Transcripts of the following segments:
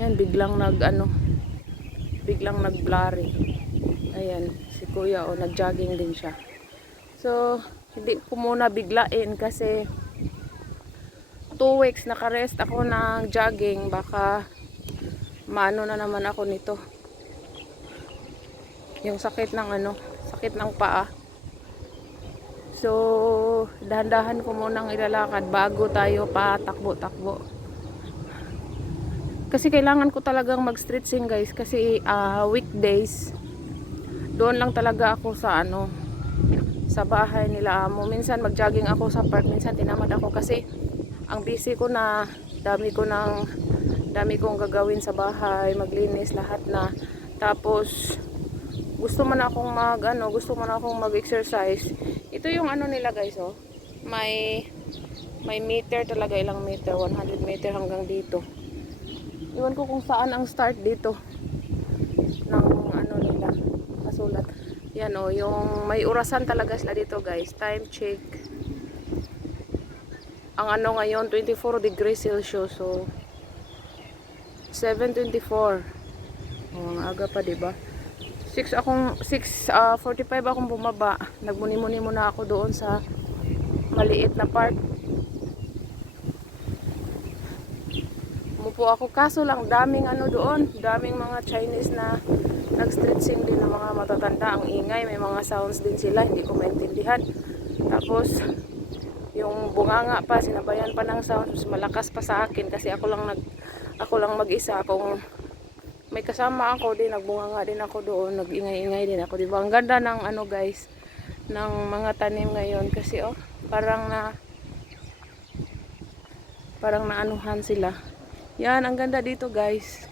Yan, biglang nag-blurry. Ayan, si kuya, o, nag-jogging din siya. So, hindi ko muna biglain kasi 2 weeks nakarest ako ng jogging. Baka maano na naman ako nito. Yung sakit ng sakit ng paa. So, dahan-dahan ko munang ilalakad bago tayo patakbo-takbo. Kasi kailangan ko talagang mag-stretching, guys, kasi weekdays doon lang talaga ako sa bahay nila amo. Minsan mag-jogging ako sa park, minsan tinamad ako kasi ang busy ko na, dami kong gagawin sa bahay, maglinis lahat na. Tapos gusto man akong mag-exercise. Ito yung nila, guys, oh. May meter talaga, ilang meter, 100 meter hanggang dito. Iwan ko kung saan ang start dito ng nila, kasulat. Yan, oh, yung may orasan talaga sila dito, guys. Time check. Ang ngayon 24 degrees Celsius. So 7:24. Oh, ang aga pa, 'di ba? 6:45 akong bumaba. Nagmuni-muni muna ako doon sa maliit na park. Umupo ako, kaso lang daming doon, daming mga Chinese na nag-stretching din, ng mga matatanda. Ang ingay, may mga sounds din sila, hindi ko maintindihan. Tapos yung bunganga pa, sinabayan pa ng sounds, malakas pa sa akin kasi ako lang mag-isa. Kung may kasama ako din, nagbunganga din ako doon, nag-ingay-ingay din ako, diba? Ang ganda ng guys, ng mga tanim ngayon kasi parang naanuhan sila. Yan, ang ganda dito, guys.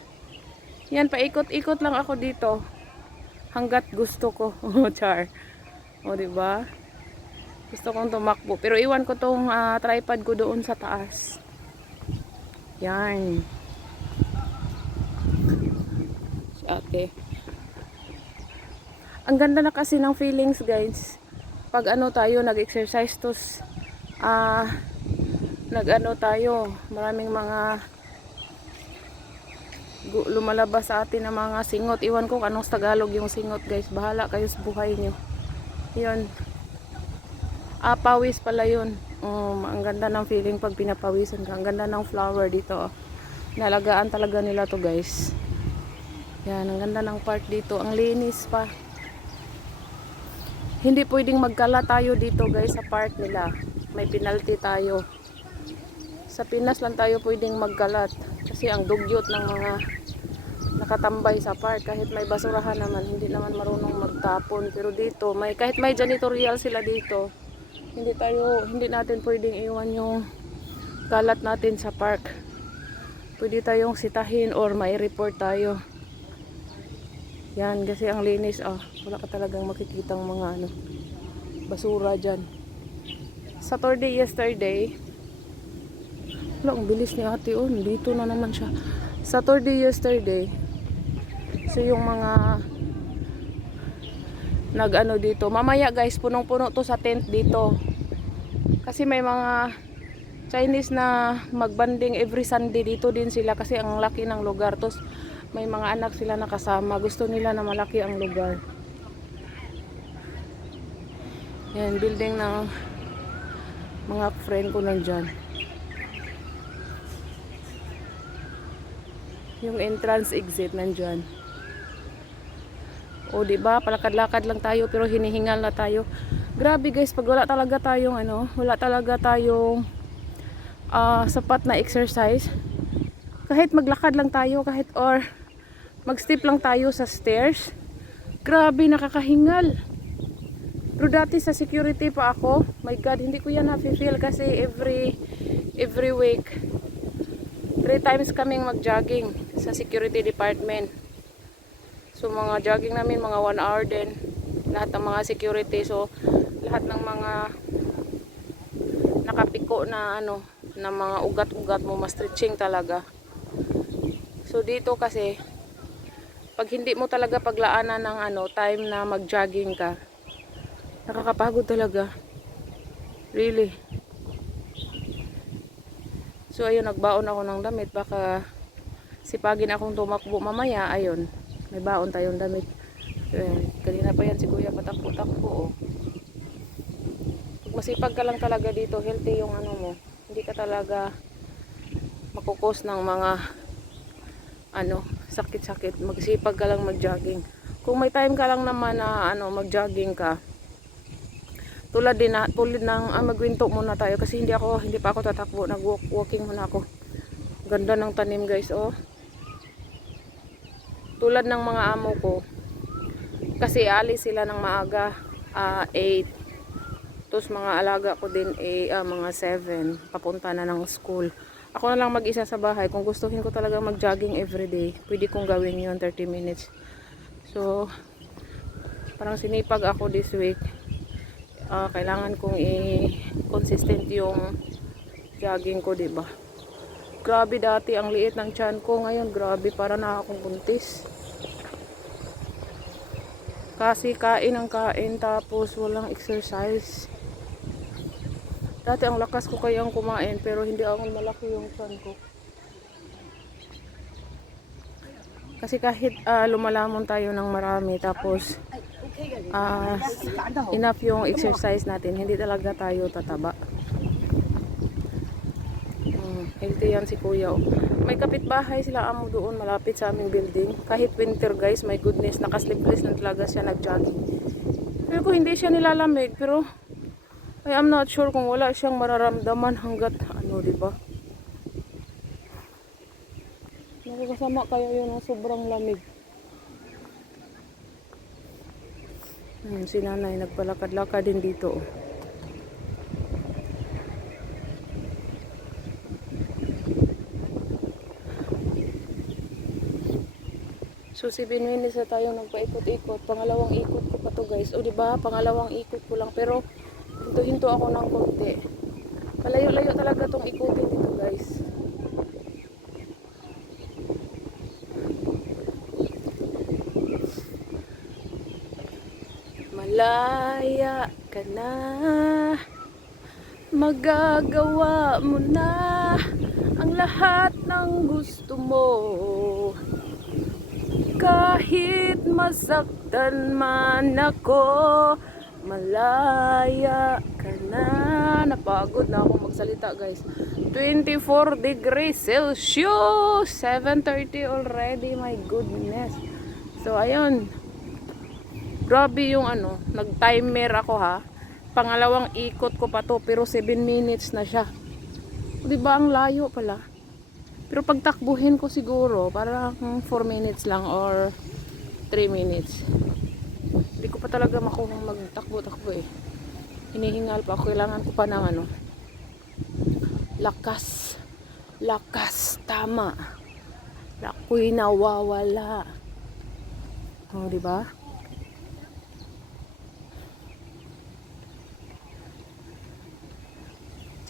Yan, paikot-ikot lang ako dito hanggat gusto ko. Char. O, diba? Gusto kong tumakbo. Pero iwan ko tong tripod ko doon sa taas. Yan. Si ate. Ang ganda na kasi ng feelings, guys. Pag tayo, nag-exercise, tos tayo, maraming mga lumalabas sa atin ng mga singot. Iwan ko anong Tagalog yung singot, guys. Bahala kayo sa buhay nyo. Yun. Pawis pala yun. Ang ganda ng feeling pag pinapawisan ka. Ang ganda ng flower dito. Nalagaan talaga nila to, guys. Yan, ang ganda ng park dito. Ang linis pa. Hindi pwedeng magkala tayo dito, guys, sa park nila. May penalty tayo. Sa Pinas lang tayo pwedeng magkalat. Kasi ang dugyot ng mga nakatambay sa park. Kahit may basurahan naman, hindi naman marunong magtapon. Pero dito, kahit may janitorial sila dito, hindi natin pwedeng iwan yung kalat natin sa park. Pwede tayong sitahin or may report tayo. Yan, kasi ang linis, wala ka talagang makikitang mga basura dyan. Saturday, yesterday, wala, ang bilis ni ate, dito na naman siya. Saturday, yesterday, so yung mga dito, mamaya, guys, punong-puno to sa tent dito. Kasi may mga Chinese na magbanding every Sunday dito din sila kasi ang laki ng lugar. Tapos may mga anak sila nakasama. Gusto nila na malaki ang lugar. Yan, building ng mga friend ko nandyan. Yung entrance exit nandyan. O, diba? Palakad-lakad lang tayo pero hinihingal na tayo. Grabe, guys, pag wala talaga tayong sapat na exercise, kahit maglakad lang tayo, or mag-step lang tayo sa stairs, grabe, nakakahingal. Pero dati sa security pa ako, my God, hindi ko yan na-feel kasi every week 3 times kaming mag-jogging sa security department. So mga jogging namin mga 1 hour din, lahat ng mga security. So lahat ng mga nakapiko na na mga ugat-ugat mo, ma-stretching talaga. So dito kasi pag hindi mo talaga paglaanan ng time na mag-jogging ka, nakakapagod talaga. Really. So ayun, nagbaon ako ng damit, baka sipagin akong tumakbo mamaya. Ayun, may baon tayong damit. Kanina pa yan si kuya patakbo-takbo. Pag masipag ka lang talaga dito, healthy yung ano mo. Hindi ka talaga makukos ng mga sakit-sakit. Magsipag ka lang mag-jogging. Kung may time ka lang naman na mag-jogging ka, tulad ng magwinto muna tayo kasi hindi pa ako tatakbo, nag-walking muna ako. Ganda ng tanim guys, oh. Tulad ng mga amo ko, kasi alis sila ng maaga, 8. Tapos mga alaga ko din mga 7, papunta na ng school. Ako na lang mag-isa sa bahay. Kung gustuhin ko talaga mag-jogging everyday, pwede kong gawin yun, 30 minutes. So, parang sinipag ako this week. Kailangan kong consistent yung jogging ko, diba? Grabe, dati ang liit ng tiyan ko. Ngayon, grabe, para na akong buntis. Kasi kain ang kain, tapos walang exercise. Dati ang lakas ko kayang kumain, pero hindi ako malaki yung tiyan ko. Kasi kahit lumalamon tayo ng marami, tapos enough yung exercise natin, hindi talaga tayo tataba. Healthy yan si kuya. May kapitbahay sila amo doon malapit sa aming building. Kahit winter guys, my goodness, nakaslipless na talaga siya nag-jogging. Pero kung hindi siya nilalamig, pero I am not sure kung wala siyang mararamdaman hanggat diba? Nakakasama kayo yun na sobrang lamig. Si nanay nagpalakad-lakad din dito. So 7 minutes na tayo nagpaikot-ikot. Pangalawang ikot ko pa to guys. O diba, pangalawang ikot ko lang. Pero hinto-hinto ako ng konti. Malayo-layo talaga tong ikutin dito guys. Malaya ka na, magagawa mo na ang lahat ng gusto mo. Kahit masaktan man ako, malaya ka na. Napagod na ako magsalita guys. 24 degrees Celsius, 7:30 already, my goodness. So ayun, grabe yung nag-timer ako ha. Pangalawang ikot ko pa to, pero 7 minutes na siya. Diba ang layo pala? Pero pag takbuhin ko siguro, parang 4 minutes lang or 3 minutes. Hindi ko pa talaga makuha magtakbo-takbo eh. Hinihingal pa ako. Kailangan ko pa ng lakas. Lakas, tama. Ako'y nawawala. Diba?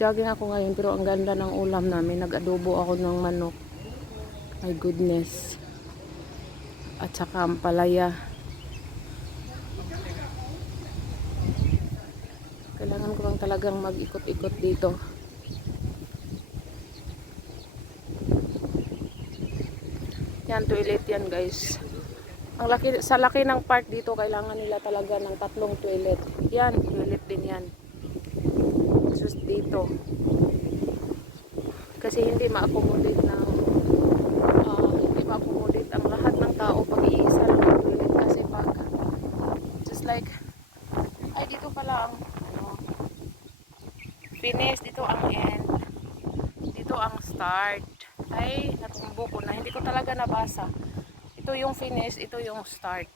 Jogging ako ngayon, pero ang ganda ng ulam namin. Nag-adobo ako ng manok. My goodness. At saka ampalaya. Kailangan ko lang talagang mag-ikot-ikot dito. Yan, toilet yan guys. Sa laki ng park dito, kailangan nila talaga ng 3 toilet. Yan, toilet din yan. Sus dito. Kasi hindi ma-accommodate ang lahat ng tao pag iisa lang ang toilet. Kasi pag just like dito pala ang finish, dito ang end, dito ang start. Ay, natumbo ko na. Hindi ko talaga nabasa. Ito yung finish, ito yung start.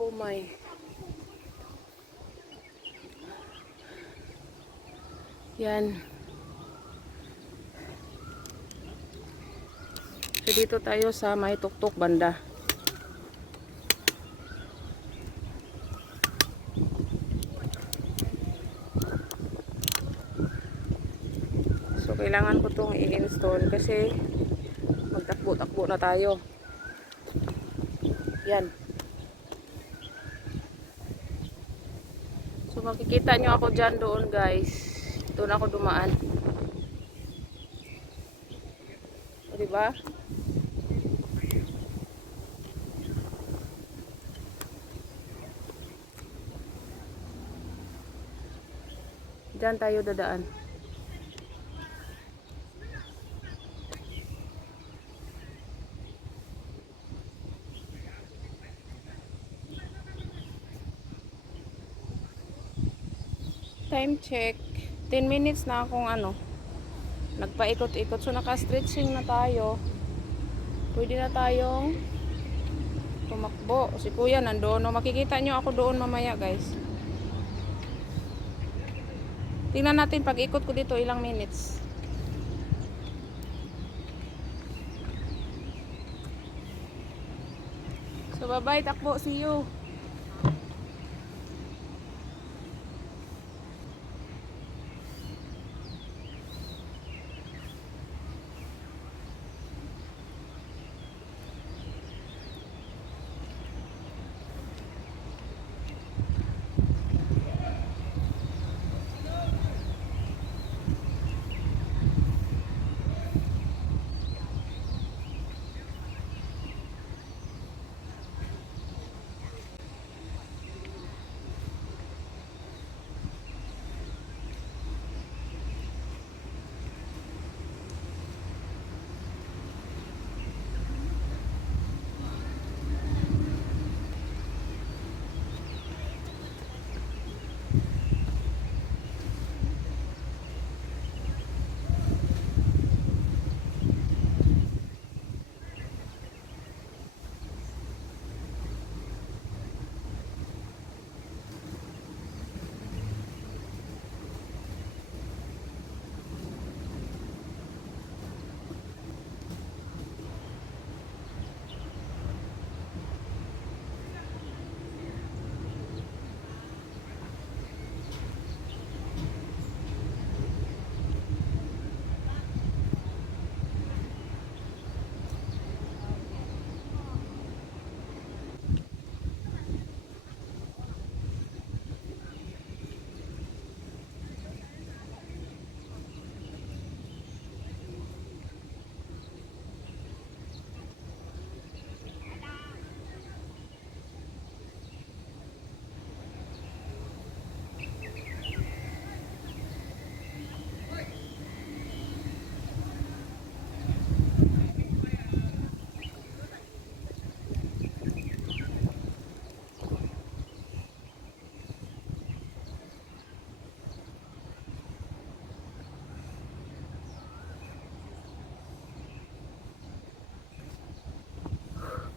Oh my. Yan. So dito tayo sa may tuktok banda. So kailangan ko itong i-install kasi magtakbo-takbo na tayo. Yan. So makikita nyo ako dyan doon guys. Doon ako dumaan. Di ba? Diyan tayo dadaan. Time check. 10 minutes na akong nagpaikot-ikot. So naka-stretching na tayo. Pwede na tayong tumakbo. Si kuya nandoon. No, makikita nyo ako doon mamaya guys. Tingnan natin pag ikot ko dito ilang minutes. So bye bye, takbo, see you.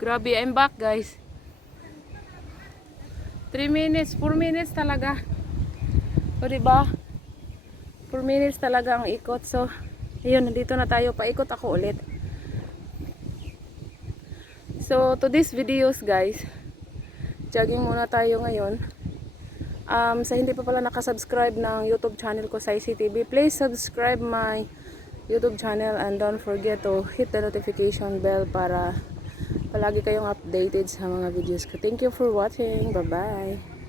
Grabe, I'm back guys. 3 minutes, 4 minutes talaga. O diba? 4 minutes talaga ang ikot. So, ayun, nandito na tayo. Paikot ako ulit. So, to this videos guys, jogging muna tayo ngayon. Sa hindi pa pala nakasubscribe ng YouTube channel ko sa ICTV, please subscribe my YouTube channel and don't forget to hit the notification bell para palagi kayong updated sa mga videos ko. Thank you for watching. Bye-bye.